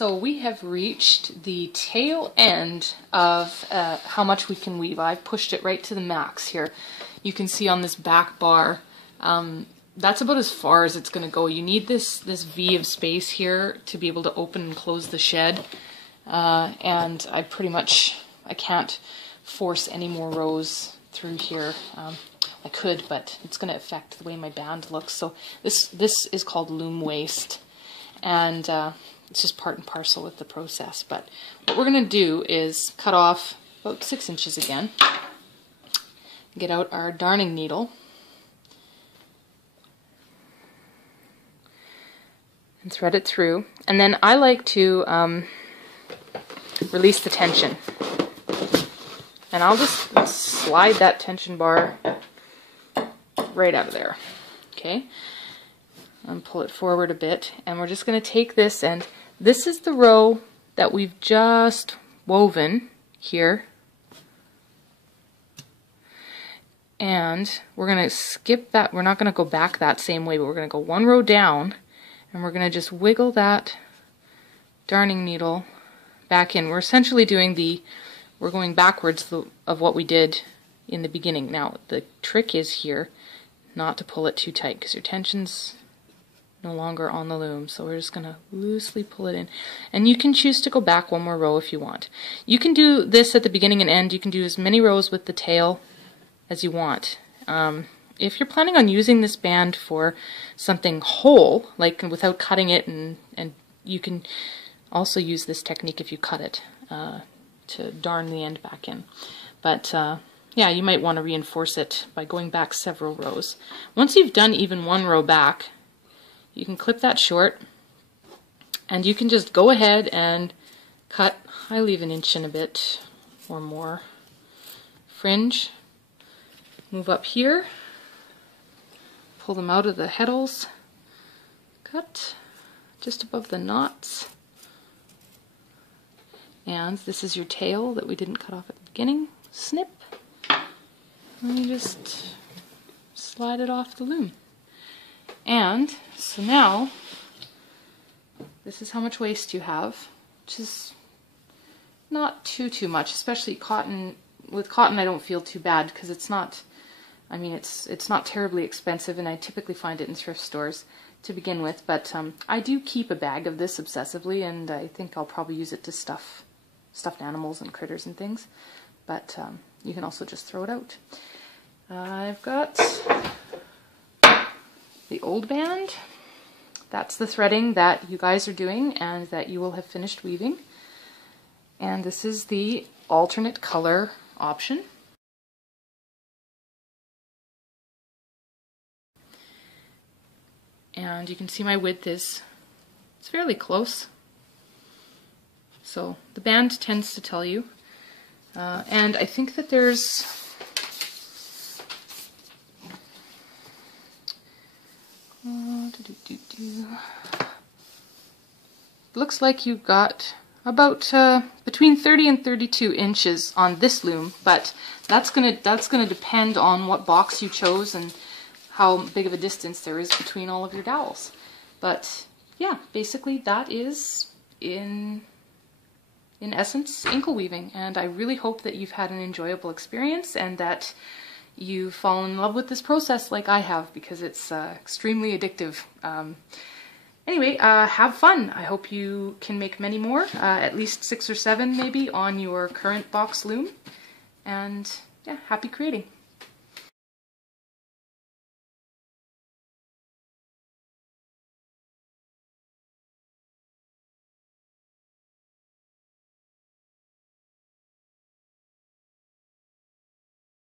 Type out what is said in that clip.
So we have reached the tail end of how much we can weave. I've pushed it right to the max here. You can see on this back bar, that's about as far as it's going to go. You need this V of space here to be able to open and close the shed. And I can't force any more rows through here. I could, but it's going to affect the way my band looks. So this is called loom waste. And it's just part and parcel with the process. But what we're going to do is cut off about 6 inches again. Get out our darning needle. And thread it through. And then I like to release the tension. And I'll just slide that tension bar right out of there. Okay? And pull it forward a bit. And we're just going to take this, and this is the row that we've just woven here. And we're going to skip that. We're not going to go back that same way, but we're going to go one row down, and we're going to just wiggle that darning needle back in. We're essentially doing we're going backwards of what we did in the beginning. Now, the trick is here not to pull it too tight because your tension's no longer on the loom. So we're just going to loosely pull it in. And you can choose to go back one more row if you want. You can do this at the beginning and end. You can do as many rows with the tail as you want. If you're planning on using this band for something whole, like without cutting it, and you can also use this technique if you cut it to darn the end back in. But yeah, you might want to reinforce it by going back several rows. Once you've done even one row back, you can clip that short, and you can just go ahead and cut, I leave an inch and a bit or more fringe, move up here, pull them out of the heddles, cut just above the knots, and this is your tail that we didn't cut off at the beginning, snip, and you just slide it off the loom. And so now, this is how much waste you have, which is not too much, especially cotton. With cotton I don't feel too bad because it's not, I mean it's not terribly expensive, and I typically find it in thrift stores to begin with, but I do keep a bag of this obsessively, and I think I'll probably use it to stuff stuffed animals and critters and things, but you can also just throw it out. I've got the old band. That's the threading that you guys are doing and that you will have finished weaving. And this is the alternate color option. And you can see my width it's fairly close. So the band tends to tell you. And I think that there's looks like you've got about between 30 and 32 inches on this loom, but that's gonna depend on what box you chose and how big of a distance there is between all of your dowels. But yeah, basically that is in essence inkle weaving, and I really hope that you've had an enjoyable experience and that you've fallen in love with this process like I have, because it's extremely addictive. Anyway, have fun. I hope you can make many more, at least 6 or 7 maybe, on your current box loom. And yeah, happy creating.